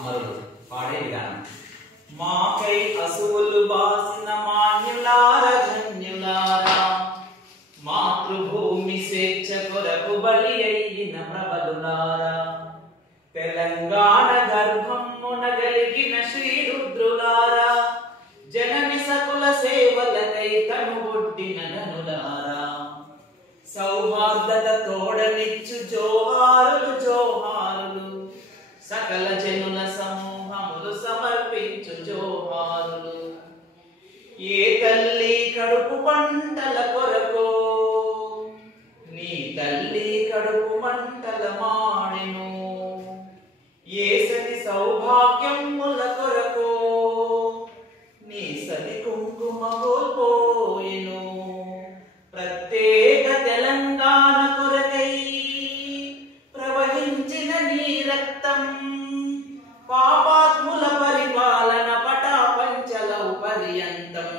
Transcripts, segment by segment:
అమరులు పాడే విధానం. మాకై అసువులు బాసిన మాన్యులార ధన్యులారా, మాతృభూమి స్వేచ్ఛ కొరకు బలి అయిన ప్రబలులారా, తెలంగాణ గర్భమున గలిగిన శ్రీరుద్రులారా, జనని సకుల సేవలకై తనుబొడ్డిన గనులారా, సౌహార్దత తోడనిచ్చు జోహారులు జోహారులు, సకల జనుల సమూహములు సమర్పించు జోహారులు. ఏ తల్లి కడుపు పంటల కొరకు నీ తల్లి కడుపు మంటల మాడెను, ఏ సతి సౌభాగ్యముల కొరకు నీ సతి కుంకుమ కోల్పోయెను. ప్రత్యేక తెలంగాణ కొరకై ప్రవహించిన నీ రక్తం, పాపాత్ముల పరిపాలన పటాపంచలౌ పర్యంతం.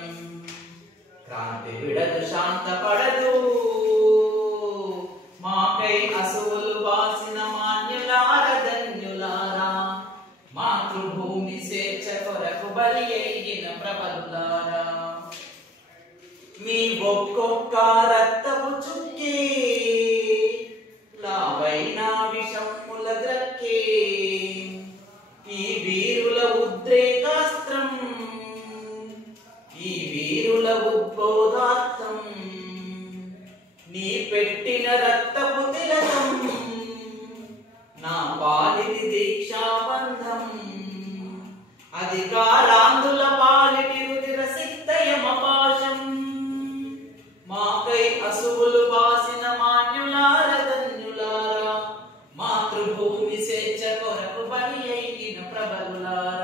క్రాంతి విడదు శాంతపడదు, మాకై అసువులు బాసిన మాన్యులార ధన్యులారా, మాతృభూమి స్వేచ్ఛ కొరకు బలి అయిన ప్రబలులారా. మీ ఒక్కొక్క రక్తపు చుక్కే లావైన విషముల ద్రక్కే, ఈ వీరుల ఉద్రేకాస్త్రం, ఈ వీరుల ఉద్బోధార్థం, నీ పెట్టిన రక్తపు తిలకం, నా పాలిటి దీక్షాబంధం, అధికారాంధుల పాలిటి రుధిర సిక్తయమపాశం. మాకై అసువులు బాసిన మాన్యులార ధన్యులారా, మాతృభూమి స్వేచ్ఛ కొరకు బలి అయిన ప్రబలులారా.